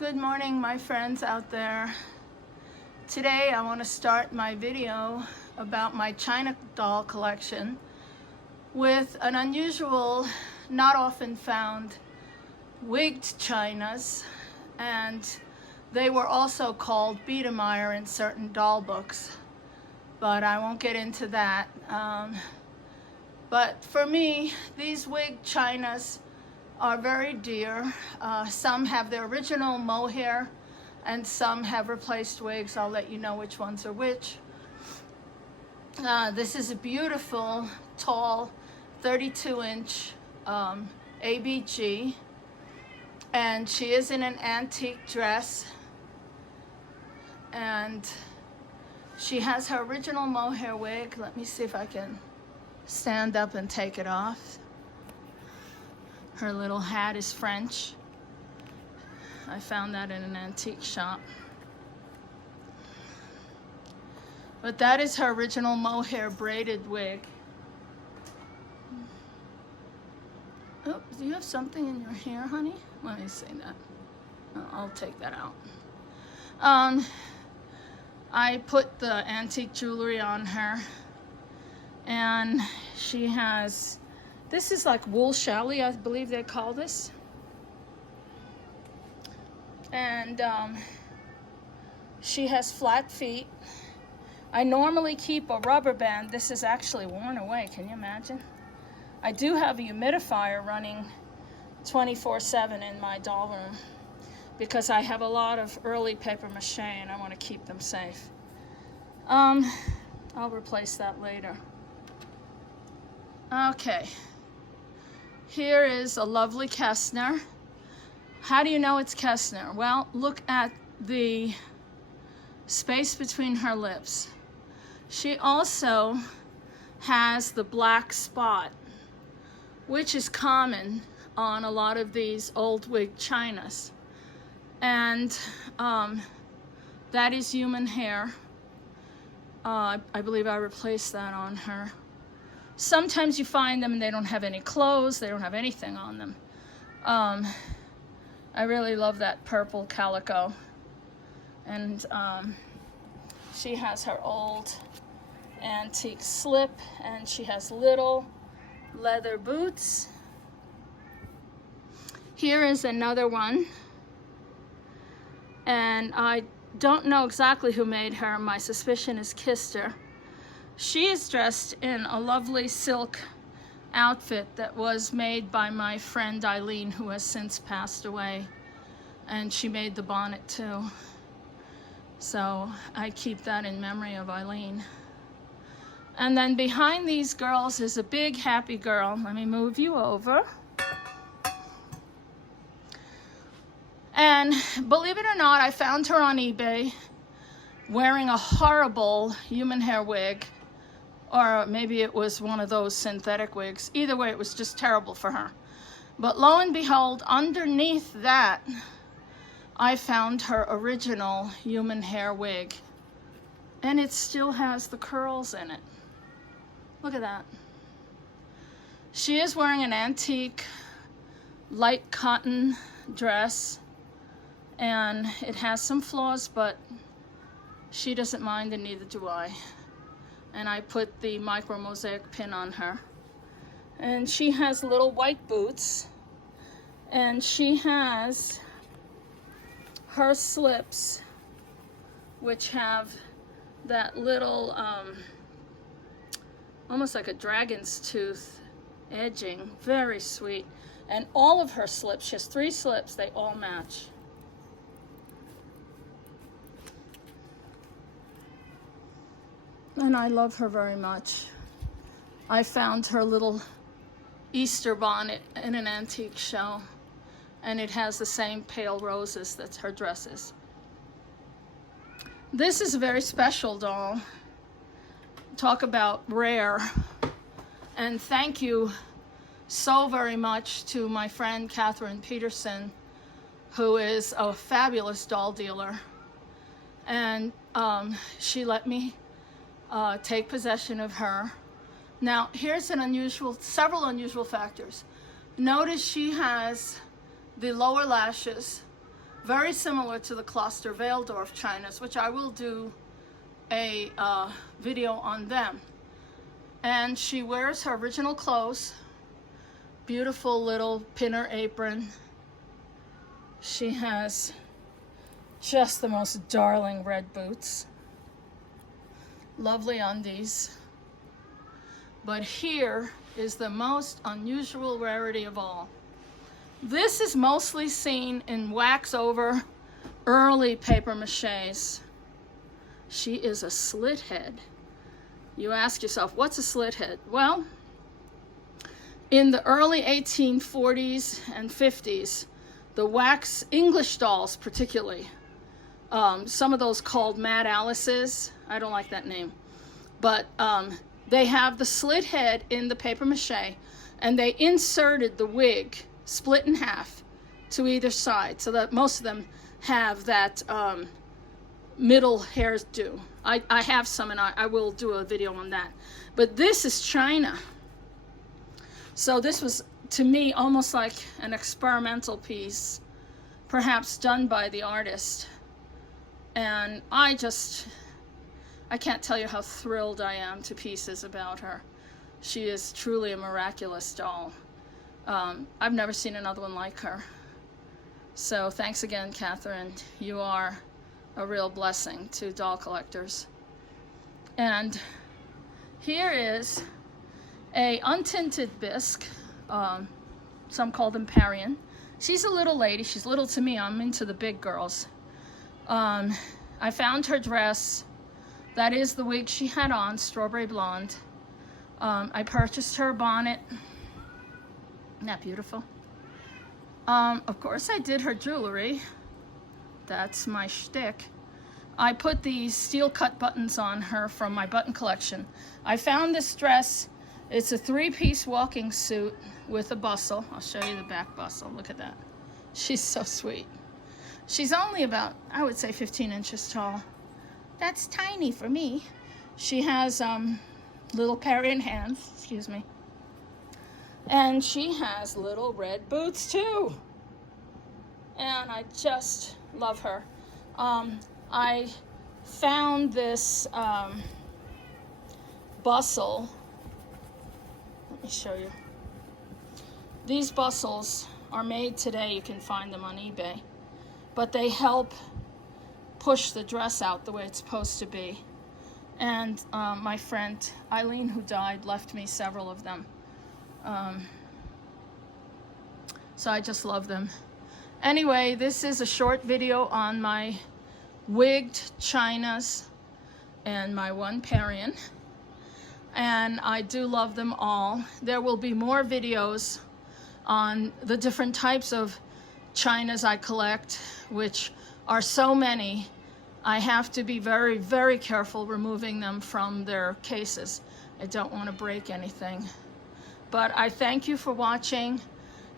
Good morning, my friends out there. Today I want to start my video about my China doll collection with an unusual, not often found wigged Chinas, and they were also called Biedermeier in certain doll books, but I won't get into that. But for me, these wigged Chinas are very dear. Some have their original mohair and some have replaced wigs. I'll let you know which ones are which. This is a beautiful, tall, 32-inch ABG, and she is in an antique dress, and she has her original mohair wig. Let me see if I can stand up and take it off. Her little hat is French. I found that in an antique shop. But that is her original mohair braided wig. Oh, do you have something in your hair, honey? Let me see that. Oh, I'll take that out. I put the antique jewelry on her, and she has, this is like wool challis, I believe they call this. And she has flat feet. I normally keep a rubber band. This is actually worn away. Can you imagine? I do have a humidifier running 24/7 in my doll room because I have a lot of early paper mache and I want to keep them safe. I'll replace that later. Okay. Here is a lovely Kessner. How do you know it's Kessner? Well, look at the space between her lips. She also has the black spot, which is common on a lot of these old wig Chinas. And that is human hair. I believe I replaced that on her. Sometimes you find them and they don't have any clothes, they don't have anything on them. I really love that purple calico. And she has her old antique slip, and she has little leather boots. Here is another one, and I don't know exactly who made her. My suspicion is Kister. She is dressed in a lovely silk outfit that was made by my friend Eileen, who has since passed away, and she made the bonnet too. So I keep that in memory of Eileen. And then behind these girls is a big happy girl. Let me move you over. And believe it or not, I found her on eBay wearing a horrible human hair wig, or maybe it was one of those synthetic wigs. Either way, it was just terrible for her. But lo and behold, underneath that, I found her original human hair wig. And it still has the curls in it. Look at that. She is wearing an antique light cotton dress, and it has some flaws, but she doesn't mind, and neither do I. And I put the micro mosaic pin on her. And she has little white boots, and she has her slips, which have that little, almost like a dragon's tooth edging. Very sweet. And all of her slips, she has 3 slips, they all match. And I love her very much. I found her little Easter bonnet in an antique show, and it has the same pale roses that her dress is. This is a very special doll. Talk about rare. And thank you so very much to my friend Catherine Peterson, who is a fabulous doll dealer. And she let me take possession of her. Now, here's several unusual factors. Notice she has the lower lashes very similar to the Kloster Waldorf chinas, which I will do a video on them. And she wears her original clothes, beautiful little pinner apron. She has just the most darling red boots, lovely undies. But here is the most unusual rarity of all. This is mostly seen in wax over early paper maches. She is a slit head. You ask yourself, what's a slit head? Well, in the early 1840s and 50s, the wax English dolls particularly, some of those called Mad Alice's, I don't like that name, but they have the slit head in the paper mache, and they inserted the wig split in half to either side, so that most of them have that middle hairdo. I have some, and I will do a video on that. But this is China. So this was, to me, almost like an experimental piece, perhaps done by the artist. And I can't tell you how thrilled I am to pieces about her. She is truly a miraculous doll. I've never seen another one like her. So thanks again, Catherine. You are a real blessing to doll collectors. And here is a untinted bisque, some call them Parian. She's a little lady. She's little to me. I'm into the big girls. I found her dress. That is the wig she had on, strawberry blonde. I purchased her bonnet. Isn't that beautiful? Of course, I did her jewelry. That's my shtick. I put these steel cut buttons on her from my button collection. I found this dress. It's a 3-piece walking suit with a bustle. I'll show you the back bustle. Look at that. She's so sweet. She's only about, I would say, 15 inches tall. That's tiny for me. She has little Parian hands, excuse me. And she has little red boots too. And I just love her. I found this bustle. Let me show you. These bustles are made today. You can find them on eBay. But they help push the dress out the way it's supposed to be. And my friend Eileen, who died, left me several of them. So I just love them. Anyway, this is a short video on my wigged chinas and my one Parian. And I do love them all. There will be more videos on the different types of chinas I collect, which are so many. I have to be very, very careful removing them from their cases. I don't want to break anything. But I thank you for watching,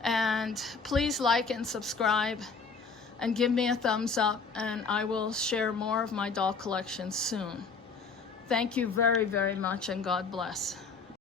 and please like and subscribe and give me a thumbs up, and I will share more of my doll collection soon. Thank you very, very much, and God bless.